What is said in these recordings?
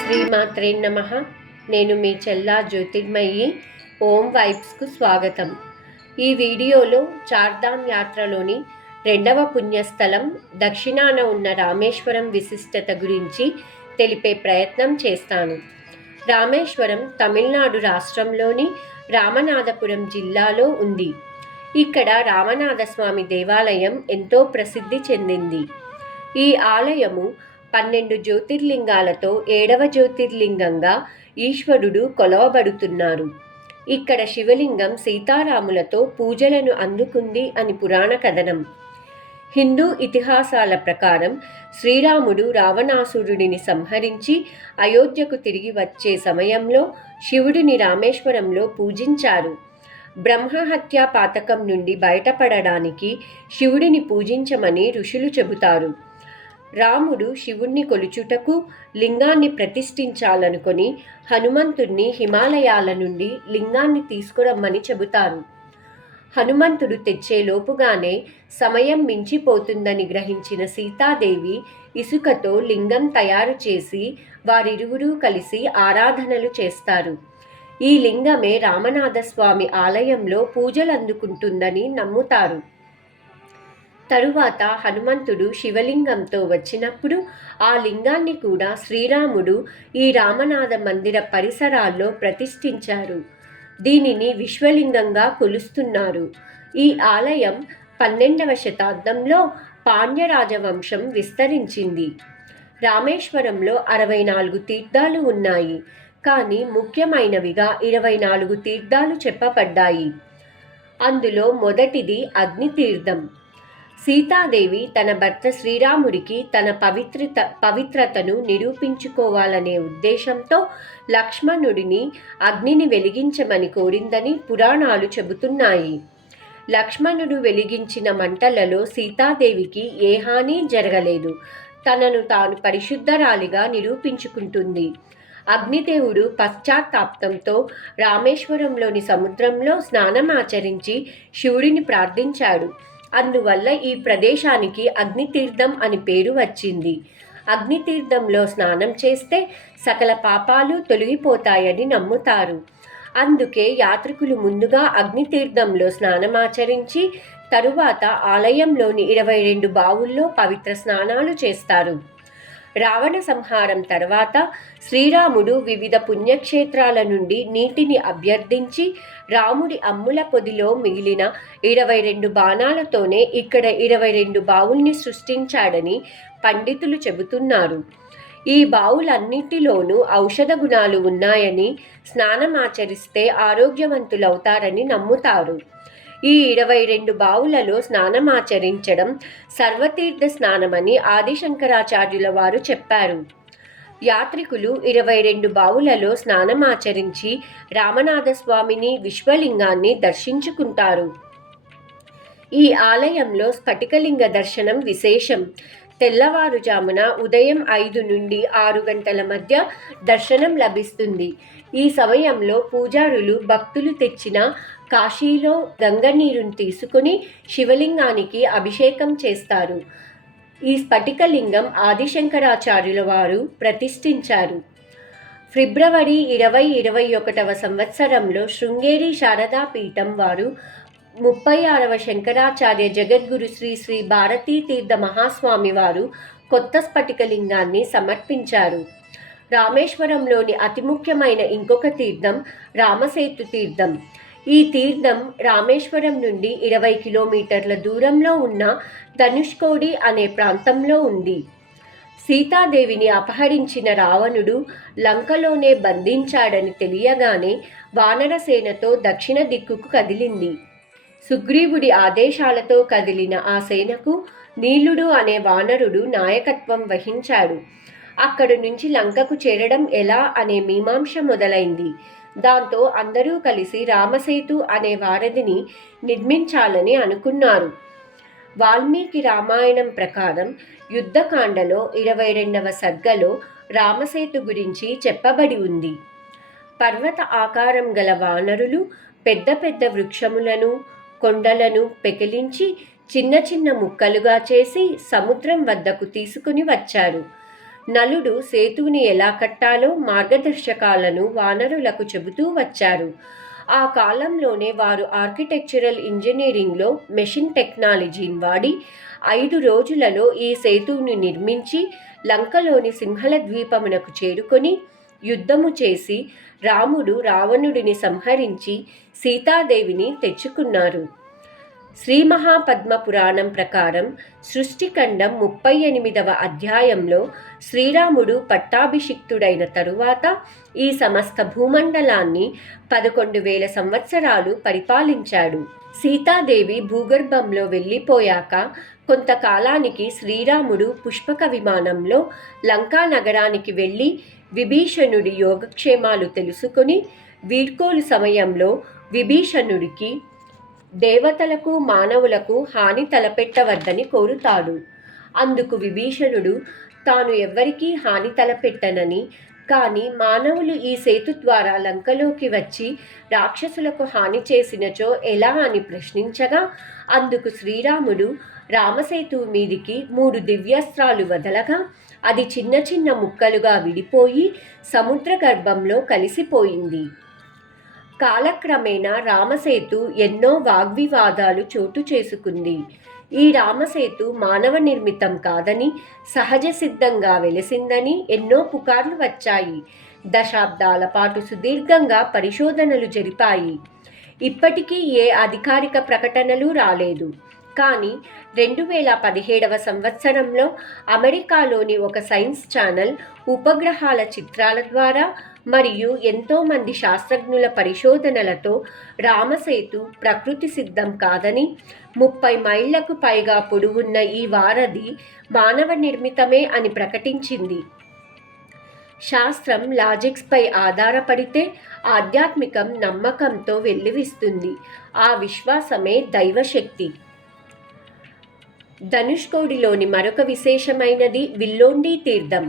శ్రీమాత్రే నమః. నేను మీ చెల్లా జ్యోతిర్మయి. ఓం వైబ్స్కు స్వాగతం. ఈ వీడియోలో చార్ధామ్ యాత్రలోని 2వ పుణ్యస్థలం దక్షిణాన ఉన్న రామేశ్వరం విశిష్టత గురించి తెలిపే ప్రయత్నం చేస్తాను. రామేశ్వరం తమిళనాడు రాష్ట్రంలోని రామనాథపురం జిల్లాలో ఉంది. ఇక్కడ రామనాథస్వామి దేవాలయం ఎంతో ప్రసిద్ధి చెందింది. ఈ ఆలయము 12 జ్యోతిర్లింగాలతో 7వ జ్యోతిర్లింగంగా ఈశ్వరుడు కొలవబడుతున్నారు. ఇక్కడ శివలింగం సీతారాములతో పూజలను అందుకుంది అని పురాణ కథనం. హిందూ ఇతిహాసాల ప్రకారం శ్రీరాముడు రావణాసురుడిని సంహరించి అయోధ్యకు తిరిగి వచ్చే సమయంలో శివుడిని రామేశ్వరంలో పూజించారు. బ్రహ్మహత్యా పాతకం నుండి బయటపడడానికి శివుడిని పూజించమని ఋషులు చెబుతారు. రాముడు శివుణ్ణి కొలుచుటకు లింగాన్ని ప్రతిష్ఠించాలనుకొని హనుమంతుణ్ణి హిమాలయాల నుండి లింగాన్ని తీసుకురమ్మని చెబుతారు. హనుమంతుడు తెచ్చేలోపుగానే సమయం మించిపోతుందని గ్రహించిన సీతాదేవి ఇసుకతో లింగం తయారు చేసి వారిరువురూ కలిసి ఆరాధనలు చేస్తారు. ఈ లింగమే రామనాథస్వామి ఆలయంలో పూజలందుకుంటుందని నమ్ముతారు. తరువాత హనుమంతుడు శివలింగంతో వచ్చినప్పుడు ఆ లింగాన్ని కూడా శ్రీరాముడు ఈ రామనాథ మందిర పరిసరాల్లో ప్రతిష్ఠించారు. దీనిని విశ్వలింగంగా కొలుస్తున్నారు. ఈ ఆలయం 12వ శతాబ్దంలో పాండ్య రాజవంశం విస్తరించింది. రామేశ్వరంలో 64 తీర్థాలు ఉన్నాయి, కానీ ముఖ్యమైనవిగా 24 తీర్థాలు చెప్పబడ్డాయి. అందులో మొదటిది అగ్నితీర్థం. సీతాదేవి తన భర్త శ్రీరాముడికి తన పవిత్రతను నిరూపించుకోవాలనే ఉద్దేశంతో లక్ష్మణుడిని అగ్నిని వెలిగించమని కోరిందని పురాణాలు చెబుతున్నాయి. లక్ష్మణుడు వెలిగించిన మంటలలో సీతాదేవికి ఏ హాని జరగలేదు. తనను తాను పరిశుద్ధరాలిగా నిరూపించుకుంటుంది. అగ్నిదేవుడు పశ్చాత్తాపంతో రామేశ్వరంలోని సముద్రంలో స్నానమాచరించి శివుడిని ప్రార్థించాడు. అందువల్ల ఈ ప్రదేశానికి అగ్నితీర్థం అని పేరు వచ్చింది. అగ్నితీర్థంలో స్నానం చేస్తే సకల పాపాలు తొలగిపోతాయని నమ్ముతారు. అందుకే యాత్రికులు ముందుగా అగ్నితీర్థంలో స్నానమాచరించి తరువాత ఆలయంలోని 22 బావుల్లో పవిత్ర స్నానాలు చేస్తారు. రావణ సంహారం తర్వాత శ్రీరాముడు వివిధ పుణ్యక్షేత్రాల నుండి నీటిని అభ్యర్థించి రాముడి అమ్ముల పొదిలో మిగిలిన 22 బాణాలతోనే ఇక్కడ 22 బావుల్ని సృష్టించాడని పండితులు చెబుతున్నారు. ఈ బావులన్నిటిలోనూ ఔషధ గుణాలు ఉన్నాయని, స్నానమాచరిస్తే ఆరోగ్యవంతులవుతారని నమ్ముతారు. ఈ 22 బావులలో స్నానమాచరించడం సర్వతీర్థ స్నానమని ఆదిశంకరాచార్యుల వారు చెప్పారు. యాత్రికులు 22 బావులలో స్నానమాచరించి రామనాథస్వామిని, విశ్వలింగాన్ని దర్శించుకుంటారు. ఈ ఆలయంలో స్ఫటికలింగ దర్శనం విశేషం. తెల్లవారుజామున ఉదయం 5 నుండి 6 గంటల మధ్య దర్శనం లభిస్తుంది. ఈ సమయంలో పూజారులు భక్తులు తెచ్చిన కాశీలో గంగనీరుని తీసుకుని శివలింగానికి అభిషేకం చేస్తారు. ఈ స్ఫటికలింగం ఆదిశంకరాచార్యుల వారు ప్రతిష్ఠించారు. ఫిబ్రవరి 2021వ సంవత్సరంలో శృంగేరి శారదా పీఠం వారు 36వ శంకరాచార్య జగద్గురు శ్రీ శ్రీ భారతీ తీర్థ మహాస్వామి వారు కొత్త స్ఫటికలింగాన్ని సమర్పించారు. రామేశ్వరంలోని అతి ముఖ్యమైన ఇంకొక తీర్థం రామసేతు తీర్థం. ఈ తీర్థం రామేశ్వరం నుండి 20 కిలోమీటర్ల దూరంలో ఉన్న ధనుష్కోడి అనే ప్రాంతంలో ఉంది. సీతాదేవిని అపహరించిన రావణుడు లంకలోనే బంధించాడని తెలియగానే వానరసేనతో దక్షిణ దిక్కుకు కదిలింది. సుగ్రీవుడి ఆదేశాలతో కదిలిన ఆ సేనకు నీలుడు అనే వానరుడు నాయకత్వం వహించాడు. అక్కడి నుంచి లంకకు చేరడం ఎలా అనే మీమాంస మొదలైంది. దాంతో అందరూ కలిసి రామసేతు అనే వారధిని నిర్మించాలని అనుకున్నారు. వాల్మీకి రామాయణం ప్రకారం యుద్ధకాండలో 22వ సర్గలో రామసేతు గురించి చెప్పబడి ఉంది. పర్వత ఆకారం గల వానరులు పెద్ద పెద్ద వృక్షములను, కొండలను పెకిలించి చిన్న చిన్న ముక్కలుగా చేసి సముద్రం వద్దకు తీసుకుని వచ్చారు. నలుడు సేతువుని ఎలా కట్టాలో మార్గదర్శకాలను వానరులకు చెబుతూ వచ్చారు. ఆ కాలంలోనే వారు ఆర్కిటెక్చరల్ ఇంజనీరింగ్లో మెషిన్ టెక్నాలజీని వాడి 5 రోజులలో ఈ సేతువును నిర్మించి లంకలోని సింహల ద్వీపమునకు చేరుకొని యుద్ధము చేసి రాముడు రావణుడిని సంహరించి సీతాదేవిని తెచ్చుకున్నారు. శ్రీ మహాపద్మ పురాణం ప్రకారం సృష్టిఖండం 38వ అధ్యాయంలో శ్రీరాముడు పట్టాభిషిక్తుడైన తరువాత ఈ సమస్త భూమండలాన్ని 11,000 సంవత్సరాలు పరిపాలించాడు. సీతాదేవి భూగర్భంలో వెళ్ళిపోయాక కొంతకాలానికి శ్రీరాముడు పుష్పక విమానంలో లంకా నగరానికి వెళ్ళి విభీషణుడి యోగక్షేమాలు తెలుసుకుని వీడ్కోలు సమయంలో విభీషణుడికి దేవతలకు మానవులకు హాని తలపెట్టవద్దని కోరుతాడు. అందుకు విభీషణుడు తాను ఎవ్వరికీ హాని తలపెట్టనని, కానీ మానవులు ఈ సేతు ద్వారా లంకలోకి వచ్చి రాక్షసులకు హాని చేసినచో ఎలా అని ప్రశ్నించగా అందుకు శ్రీరాముడు రామసేతువు మీదికి 3 దివ్యాస్త్రాలు వదలగా అది చిన్న చిన్న ముక్కలుగా విడిపోయి సముద్ర గర్భంలో కలిసిపోయింది. కాలక్రమేణా రామసేతు ఎన్నో వాగ్వివాదాలు చోటు చేసుకుంది. ఈ రామసేతు మానవ నిర్మితం కాదని, సహజ సిద్ధంగా వెలిసిందని ఎన్నో పుకార్లు వచ్చాయి. దశాబ్దాల పాటు సుదీర్ఘంగా పరిశోధనలు జరిపాయి. ఇప్పటికీ ఏ అధికారిక ప్రకటనలు రాలేదు. కానీ 2017వ సంవత్సరంలో అమెరికాలోని ఒక సైన్స్ ఛానల్ ఉపగ్రహాల చిత్రాల ద్వారా మరియు ఎంతోమంది శాస్త్రజ్ఞుల పరిశోధనలతో రామసేతు ప్రకృతి సిద్ధం కాదని, 30 మైళ్లకు పైగా పొడవున్న ఈ వారధి మానవ నిర్మితమే అని ప్రకటించింది. శాస్త్రం లాజిక్స్పై ఆధారపడితే ఆధ్యాత్మికం నమ్మకంతో వెల్లివిస్తుంది. ఆ విశ్వాసమే దైవశక్తి. ధనుష్కోడిలోని మరొక విశేషమైనది విల్లోండి తీర్థం.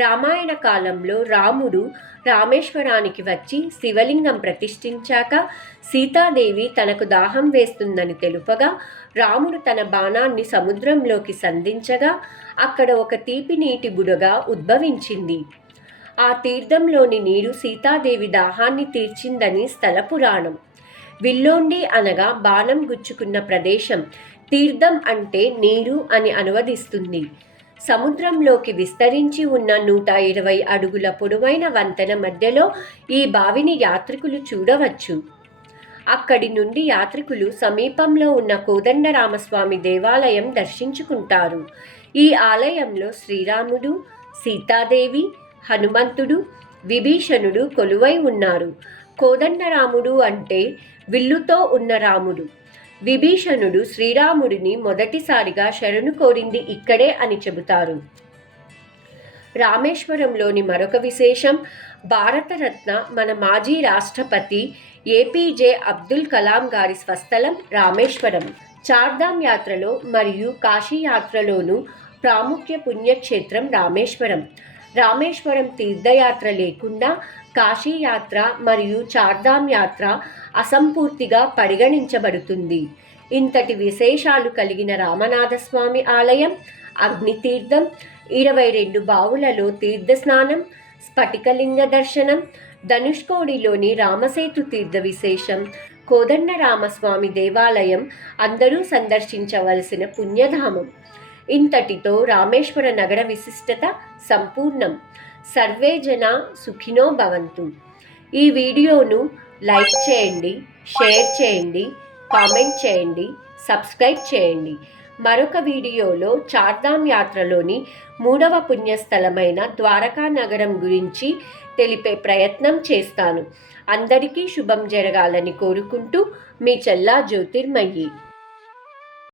రామాయణ కాలంలో రాముడు రామేశ్వరానికి వచ్చి శివలింగం ప్రతిష్ఠించాక సీతాదేవి తనకు దాహం వేస్తుందని తెలుపగా రాముడు తన బాణాన్ని సముద్రంలోకి సంధించగా అక్కడ ఒక తీపి నీటి బుడగ ఉద్భవించింది. ఆ తీర్థంలోని నీరు సీతాదేవి దాహాన్ని తీర్చిందని స్థల పురాణం. విల్లోండి అనగా బాణం గుచ్చుకున్న ప్రదేశం, తీర్థం అంటే నీరు అని అనువదిస్తుంది. సముద్రంలోకి విస్తరించి ఉన్న 120 అడుగుల పొడవైన వంతెన మధ్యలో ఈ బావిని యాత్రికులు చూడవచ్చు. అక్కడి నుండి యాత్రికులు సమీపంలో ఉన్న కోదండరామస్వామి దేవాలయం దర్శించుకుంటారు. ఈ ఆలయంలో శ్రీరాముడు, సీతాదేవి, హనుమంతుడు, విభీషణుడు కొలువై ఉన్నారు. కోదండరాముడు అంటే విల్లుతో ఉన్న రాముడు. విభీషణుడు శ్రీరాముడిని మొదటిసారిగా శరణు కోరింది ఇక్కడే అని చెబుతారు. రామేశ్వరంలోని మరొక విశేషం భారతరత్న మన మాజీ రాష్ట్రపతి ఏపీజే అబ్దుల్ కలాం గారి స్వస్థలం రామేశ్వరం. చార్ధామ్ యాత్రలో మరియు కాశీ యాత్రలోనూ ప్రాముఖ్య పుణ్యక్షేత్రం రామేశ్వరం. రామేశ్వరం తీర్థయాత్ర లేకుండా కాశీ యాత్ర మరియు చార్ధామ్ యాత్ర అసంపూర్తిగా పరిగణించబడుతుంది. ఇంతటి విశేషాలు కలిగిన రామనాథస్వామి ఆలయం, అగ్నితీర్థం, 22 బావులలో తీర్థస్నానం, స్ఫటికలింగ దర్శనం, ధనుష్కోడిలోని రామసేతు తీర్థ విశేషం, కోదండరామస్వామి దేవాలయం అందరూ సందర్శించవలసిన పుణ్యధామం. ఇంతటితో రామేశ్వర నగర విశిష్టత సంపూర్ణం. సర్వే జనా సుఖినో భవంతు. ఈ వీడియోను లైక్ చేయండి, షేర్ చేయండి, కామెంట్ చేయండి, సబ్స్క్రైబ్ చేయండి. మరొక వీడియోలో చార్ధామ్ యాత్రలోని 3వ పుణ్యస్థలమైన ద్వారకా నగరం గురించి తెలిపే ప్రయత్నం చేస్తాను. అందరికీ శుభం జరగాలని కోరుకుంటూ మీ చెల్లా జ్యోతిర్మయి.